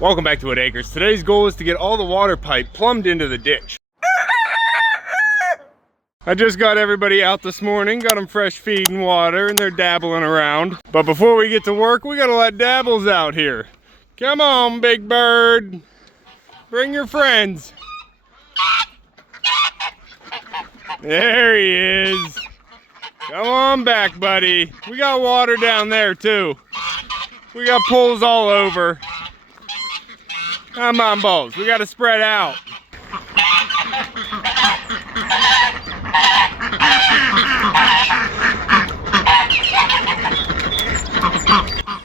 Welcome back to Whitt Acres. Today's goal is to get all the water pipe plumbed into the ditch. I just got everybody out this morning, got them fresh feed and water, and they're dabbling around. But before we get to work, we gotta let Dabbles out here. Come on, big bird. Bring your friends. There he is. Come on back, buddy. We got water down there too. We got pools all over. Come on, balls. We gotta spread out.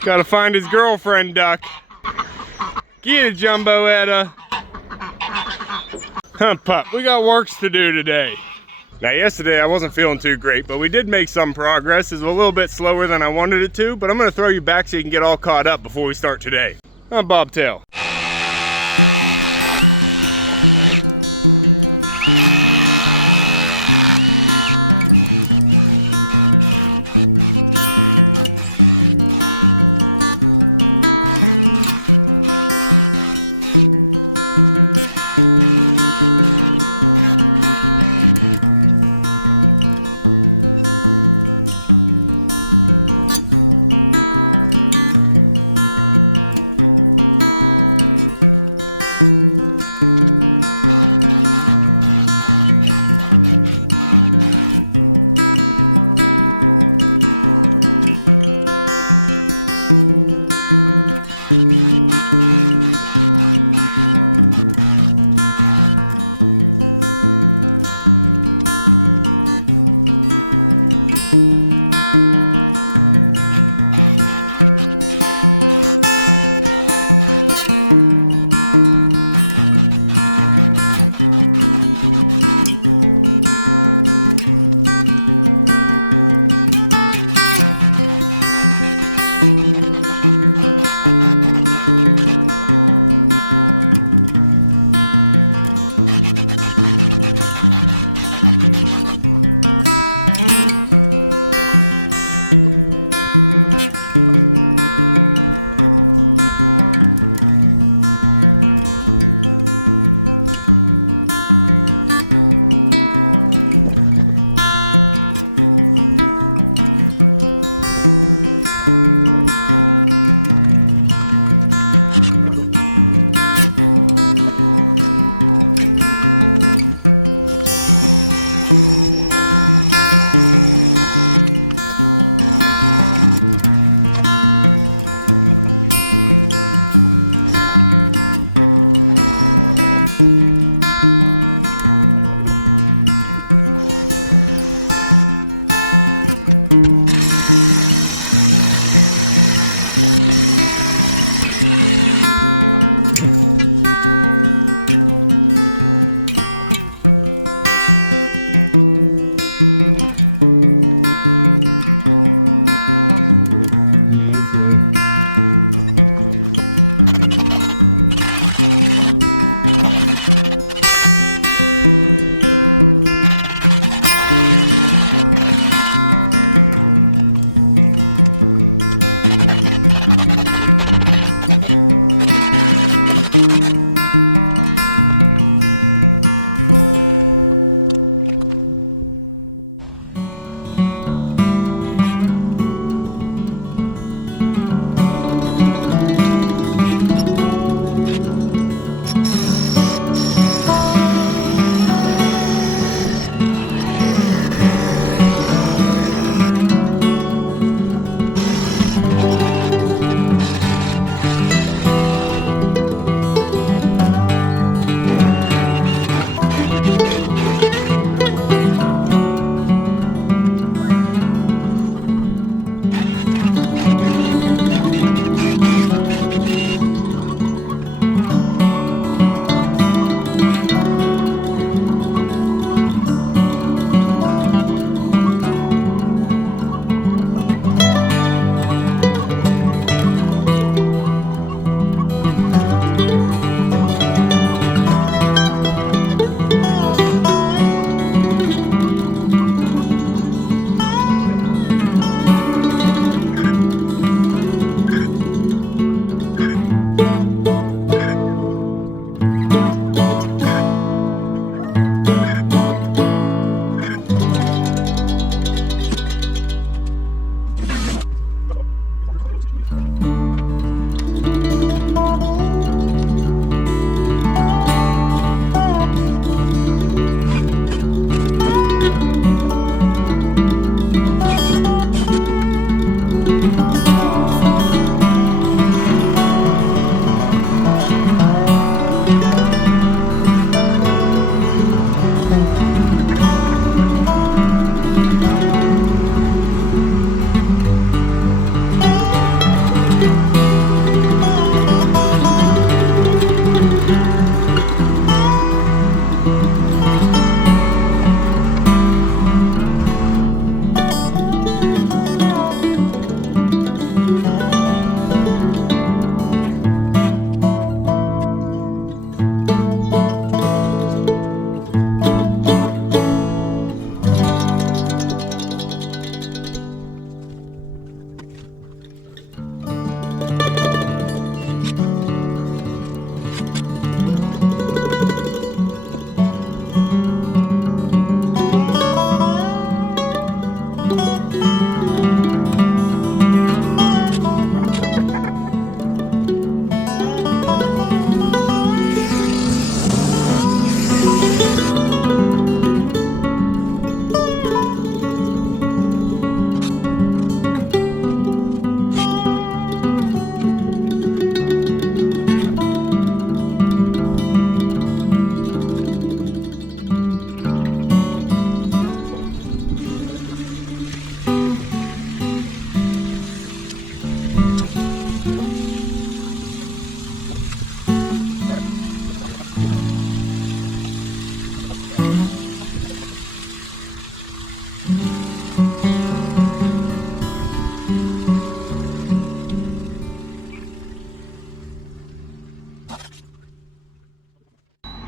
Gotta find his girlfriend duck. Get it, Jumbo Etta. Huh, pup. We got works to do today. Now, yesterday I wasn't feeling too great, but we did make some progress. It's a little bit slower than I wanted it to, but I'm gonna throw you back so you can get all caught up before we start today. I'm Bobtail.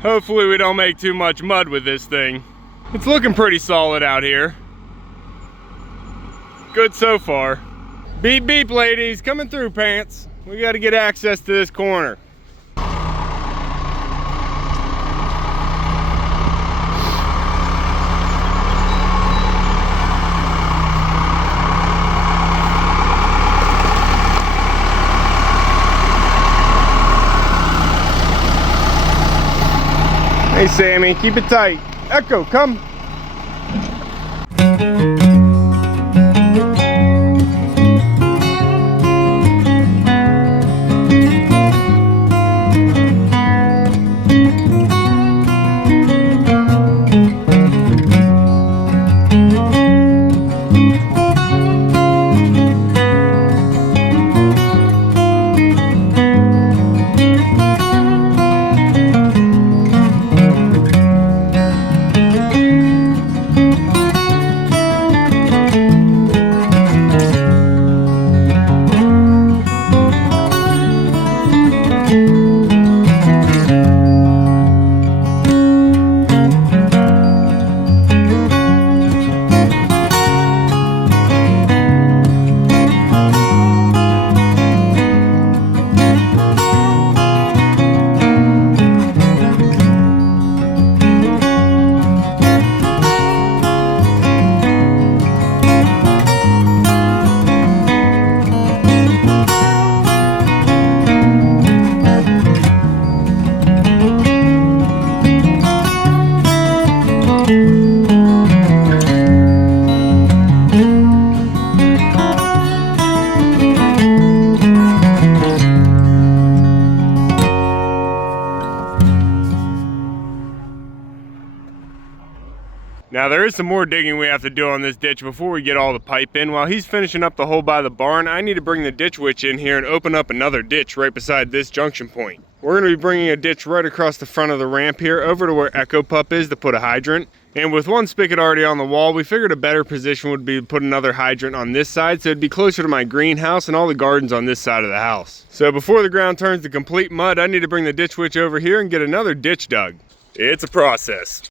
Hopefully we don't make too much mud with this thing. It's looking pretty solid out here. Good so far. Beep beep ladies, coming through pants. We gotta get access to this corner. Hey Sammy, keep it tight. Echo, come. Now there is some more digging we have to do on this ditch before we get all the pipe in. While he's finishing up the hole by the barn, I need to bring the ditch witch in here and open up another ditch right beside this junction point. We're going to be bringing a ditch right across the front of the ramp here over to where Echo Pup is to put a hydrant. And with one spigot already on the wall, we figured a better position would be to put another hydrant on this side so it'd be closer to my greenhouse and all the gardens on this side of the house. So before the ground turns to complete mud, I need to bring the ditch witch over here and get another ditch dug. It's a process.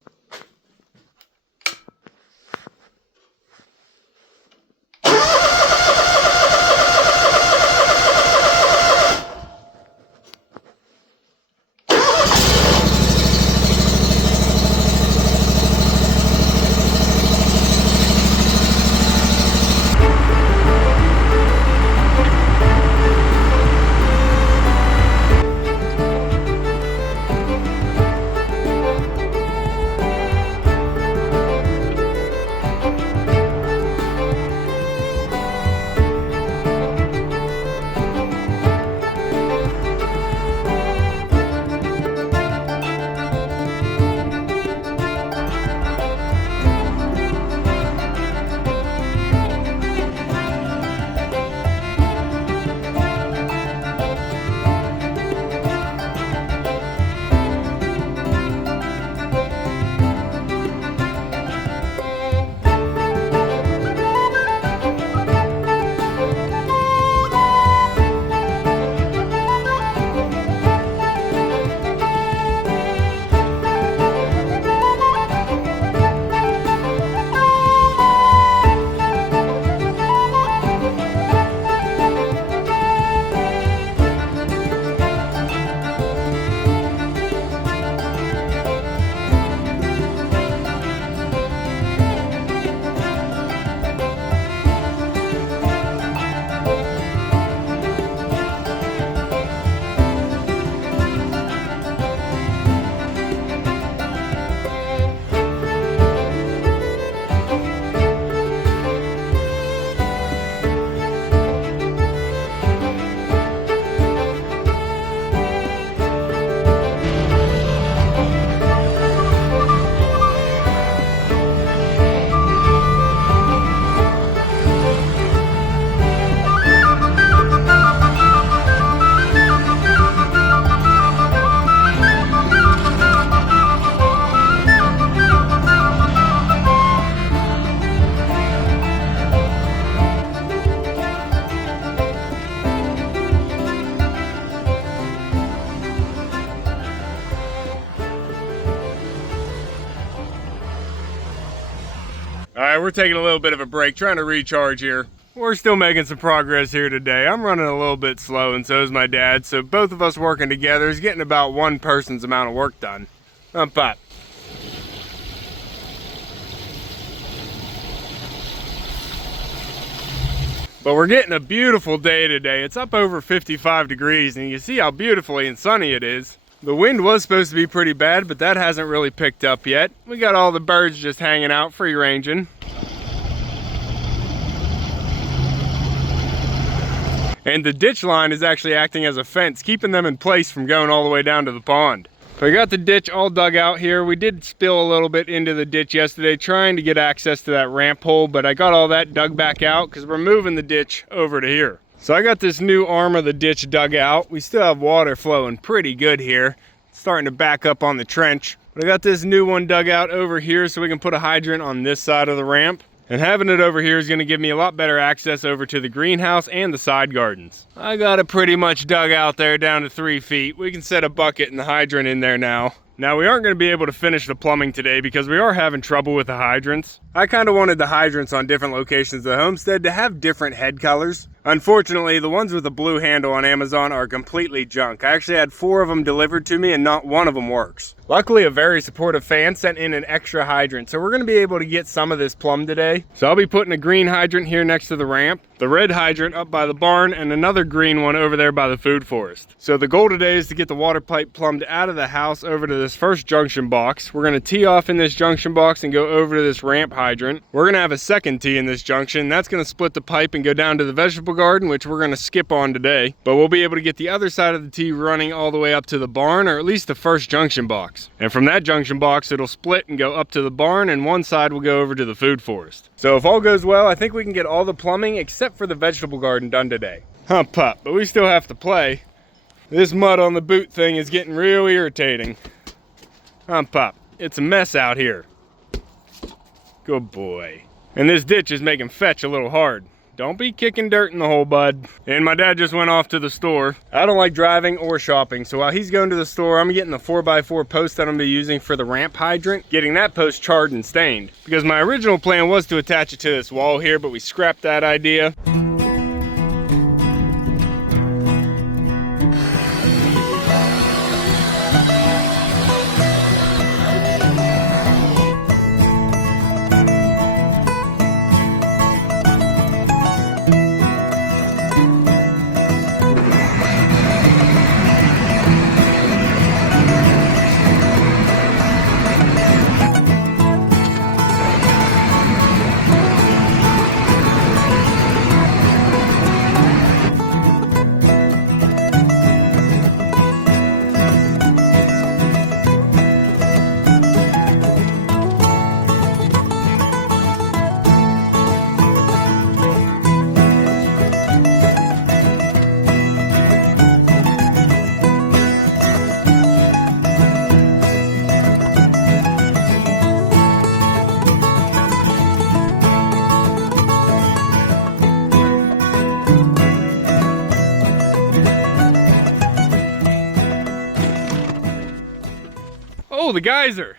Alright, we're taking a little bit of a break, trying to recharge here. We're still making some progress here today. I'm running a little bit slow, and so is my dad, so both of us working together is getting about one person's amount of work done. But we're getting a beautiful day today. It's up over 55 degrees, and you can see how beautifully and sunny it is. The wind was supposed to be pretty bad, but that hasn't really picked up yet. We got all the birds just hanging out, free ranging. And the ditch line is actually acting as a fence, keeping them in place from going all the way down to the pond. We got the ditch all dug out here. We did spill a little bit into the ditch yesterday trying to get access to that ramp hole, but I got all that dug back out because we're moving the ditch over to here. So I got this new arm of the ditch dug out. We still have water flowing pretty good here. It's starting to back up on the trench. But I got this new one dug out over here so we can put a hydrant on this side of the ramp. And having it over here is going to give me a lot better access over to the greenhouse and the side gardens. I got it pretty much dug out there down to 3 feet. We can set a bucket and the hydrant in there now. Now we aren't going to be able to finish the plumbing today because we are having trouble with the hydrants. I kind of wanted the hydrants on different locations of the homestead to have different head colors. Unfortunately, the ones with the blue handle on Amazon are completely junk. I actually had 4 of them delivered to me and not one of them works. Luckily, a very supportive fan sent in an extra hydrant, so we're going to be able to get some of this plumbed today. So I'll be putting a green hydrant here next to the ramp, the red hydrant up by the barn, and another green one over there by the food forest. So the goal today is to get the water pipe plumbed out of the house over to this first junction box. We're going to tee off in this junction box and go over to this ramp hydrant. We're going to have a second tee in this junction. That's going to split the pipe and go down to the vegetable garden, which we're going to skip on today. But we'll be able to get the other side of the tee running all the way up to the barn, or at least the first junction box. And from that junction box, it'll split and go up to the barn, and one side will go over to the food forest. So if all goes well, I think we can get all the plumbing except for the vegetable garden done today. Pup, but we still have to play. This mud on the boot thing is getting real irritating. Pup, it's a mess out here. Good boy. And this ditch is making fetch a little hard. Don't be kicking dirt in the hole, bud. And my dad just went off to the store. I don't like driving or shopping, so while he's going to the store, I'm getting the 4x4 post that I'm going to be using for the ramp hydrant, getting that post charred and stained. Because my original plan was to attach it to this wall here, but we scrapped that idea. Oh, the geyser.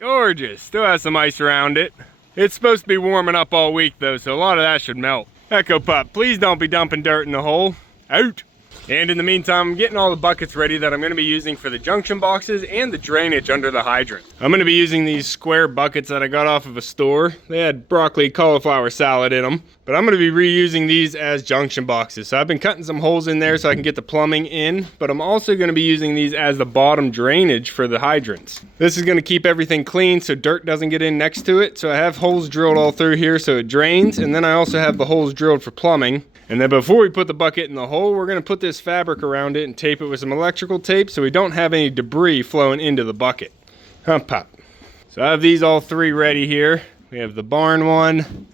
Gorgeous. Still has some ice around it. It's supposed to be warming up all week though, so a lot of that should melt. Echo Pup, please don't be dumping dirt in the hole. Out. And in the meantime, I'm getting all the buckets ready that I'm going to be using for the junction boxes and the drainage under the hydrant. I'm going to be using these square buckets that I got off of a store. They had broccoli cauliflower salad in them. But I'm going to be reusing these as junction boxes. So I've been cutting some holes in there so I can get the plumbing in. But I'm also going to be using these as the bottom drainage for the hydrants. This is going to keep everything clean so dirt doesn't get in next to it. So I have holes drilled all through here so it drains. And then I also have the holes drilled for plumbing. And then before we put the bucket in the hole, we're going to put this fabric around it and tape it with some electrical tape so we don't have any debris flowing into the bucket. Pop. So I have these all 3 ready here. We have the barn one,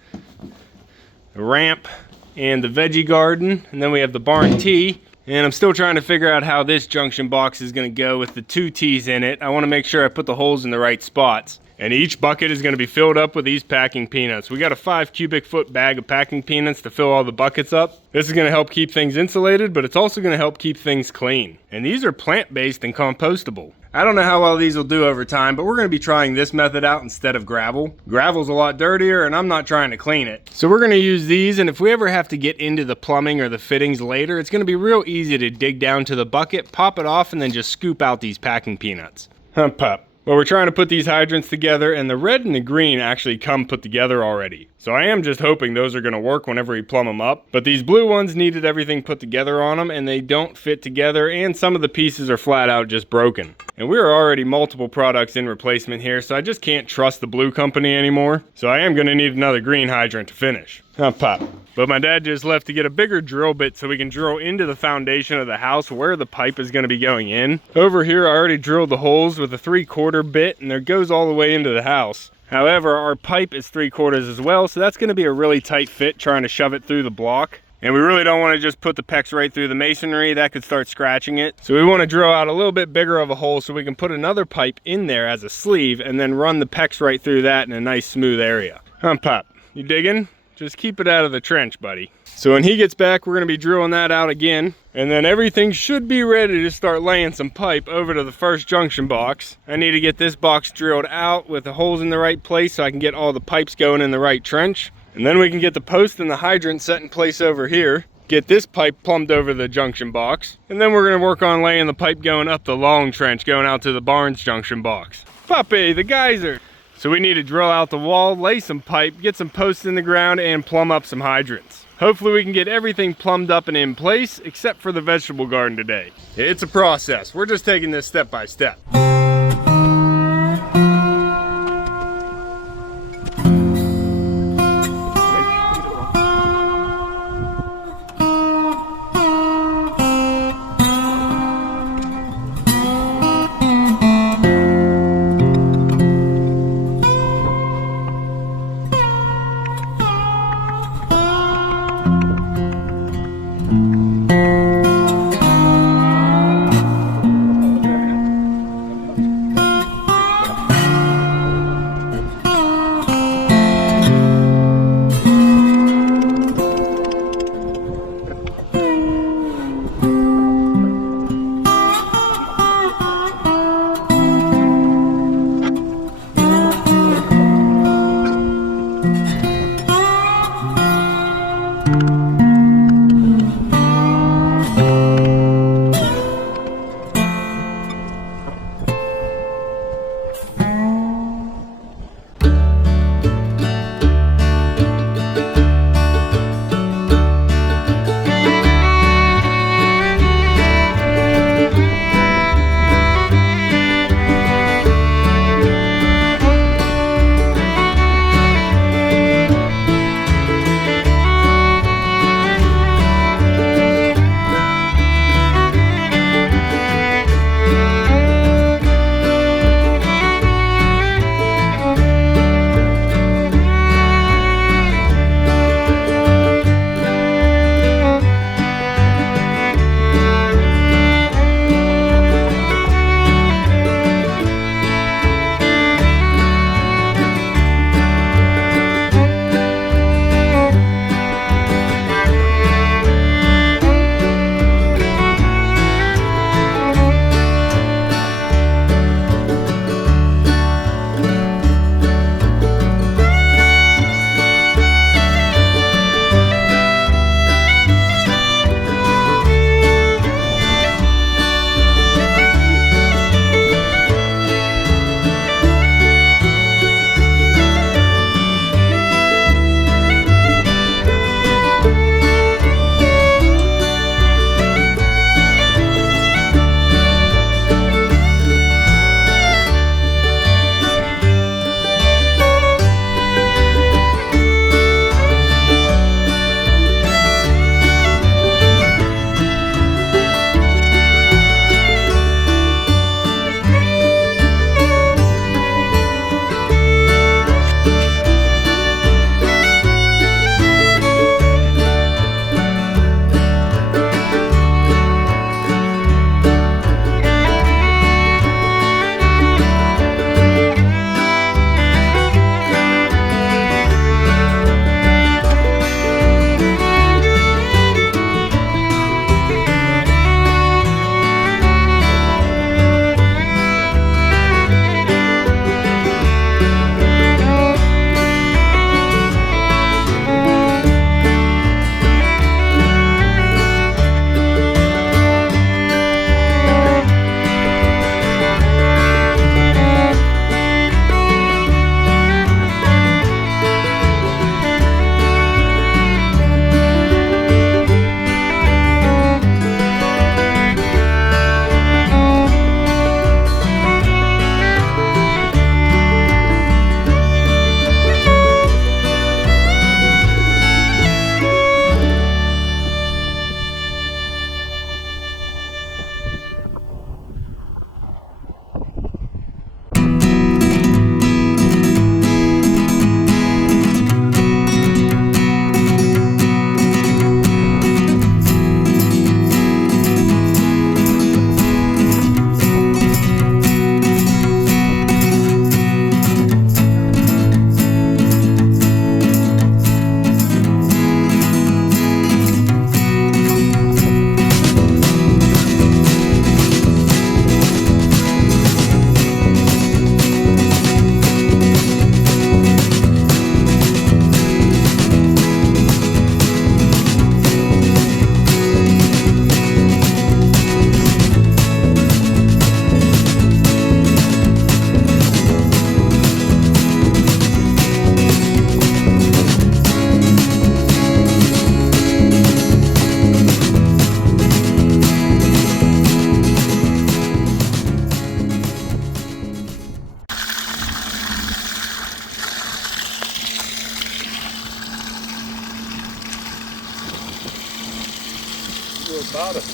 the ramp, and the veggie garden. And then we have the barn tee. And I'm still trying to figure out how this junction box is going to go with the 2 tees in it. I want to make sure I put the holes in the right spots. And each bucket is going to be filled up with these packing peanuts. We got a 5 cubic foot bag of packing peanuts to fill all the buckets up. This is going to help keep things insulated, but it's also going to help keep things clean. And these are plant-based and compostable. I don't know how well these will do over time, but we're going to be trying this method out instead of gravel. Gravel's a lot dirtier, and I'm not trying to clean it. So we're going to use these, and if we ever have to get into the plumbing or the fittings later, it's going to be real easy to dig down to the bucket, pop it off, and then just scoop out these packing peanuts. Pop. Well, we're trying to put these hydrants together, and the red and the green actually come put together already. So I am just hoping those are going to work whenever we plumb them up. But these blue ones needed everything put together on them, and they don't fit together, and some of the pieces are flat out just broken. And we are already multiple products in replacement here, so I just can't trust the blue company anymore. So I am going to need another green hydrant to finish. Pop. But my dad just left to get a bigger drill bit so we can drill into the foundation of the house where the pipe is going to be going in. Over here I already drilled the holes with a 3/4 bit, and it goes all the way into the house. However, our pipe is 3/4 as well, so that's going to be a really tight fit trying to shove it through the block. And we really don't want to just put the PEX right through the masonry. That could start scratching it. So we want to drill out a little bit bigger of a hole so we can put another pipe in there as a sleeve and then run the PEX right through that in a nice smooth area. Pop. You digging? Just keep it out of the trench, buddy. So when he gets back, we're going to be drilling that out again. And then everything should be ready to start laying some pipe over to the first junction box. I need to get this box drilled out with the holes in the right place so I can get all the pipes going in the right trench. And then we can get the post and the hydrant set in place over here. Get this pipe plumbed over the junction box. And then we're going to work on laying the pipe going up the long trench going out to the barn's junction box. Puppy, the geyser. So we need to drill out the wall, lay some pipe, get some posts in the ground, and plumb up some hydrants. Hopefully we can get everything plumbed up and in place, except for the vegetable garden today. It's a process. We're just taking this step by step.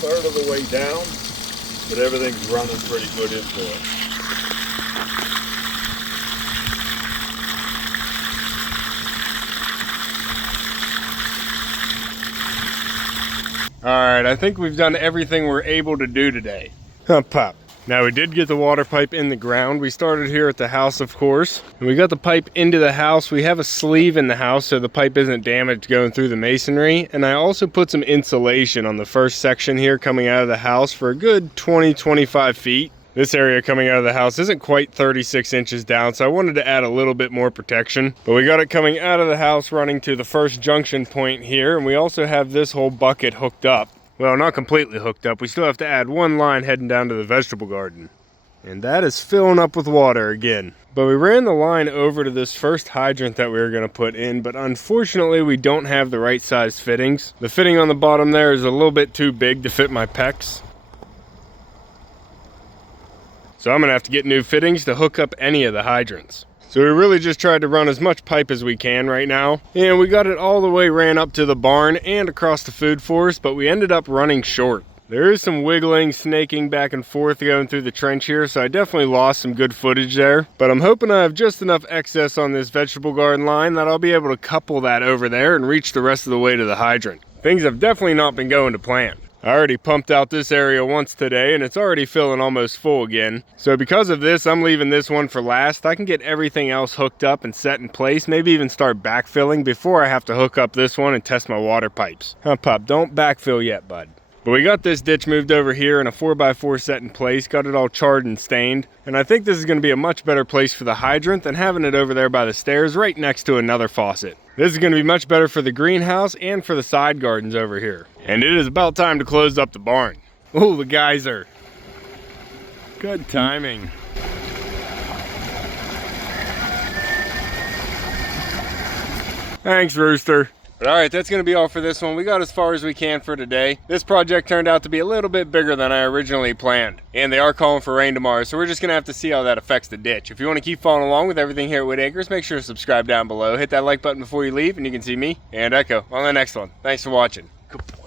third of the way down, but everything's running pretty good into it. Alright, I think we've done everything we're able to do today. Pop. Now we did get the water pipe in the ground. We started here at the house, of course. And we got the pipe into the house. We have a sleeve in the house so the pipe isn't damaged going through the masonry. And I also put some insulation on the first section here coming out of the house for a good 20-25 feet. This area coming out of the house isn't quite 36 inches down, so I wanted to add a little bit more protection. But we got it coming out of the house running to the first junction point here, and we also have this whole bucket hooked up. Well, not completely hooked up. We still have to add one line heading down to the vegetable garden. And that is filling up with water again. But we ran the line over to this first hydrant that we were going to put in, but unfortunately we don't have the right size fittings. The fitting on the bottom there is a little bit too big to fit my pecs. So I'm gonna have to get new fittings to hook up any of the hydrants. So we really just tried to run as much pipe as we can right now. And we got it all the way ran up to the barn and across the food forest, but we ended up running short. There is some wiggling, snaking back and forth going through the trench here, so I definitely lost some good footage there. But I'm hoping I have just enough excess on this vegetable garden line that I'll be able to couple that over there and reach the rest of the way to the hydrant. Things have definitely not been going to plan. I already pumped out this area once today and it's already filling almost full again. So because of this, I'm leaving this one for last. I can get everything else hooked up and set in place, maybe even start backfilling before I have to hook up this one and test my water pipes. Pup, don't backfill yet, bud. But we got this ditch moved over here and a 4x4 set in place, got it all charred and stained. And I think this is going to be a much better place for the hydrant than having it over there by the stairs right next to another faucet. This is going to be much better for the greenhouse and for the side gardens over here. And it is about time to close up the barn. Oh, the geyser. Good timing. Thanks, Rooster. But alright, that's going to be all for this one. We got as far as we can for today. This project turned out to be a little bit bigger than I originally planned. And they are calling for rain tomorrow, so we're just going to have to see how that affects the ditch. If you want to keep following along with everything here at Whitt Acres, make sure to subscribe down below. Hit that like button before you leave, and you can see me and Echo on the next one. Thanks for watching. Goodbye.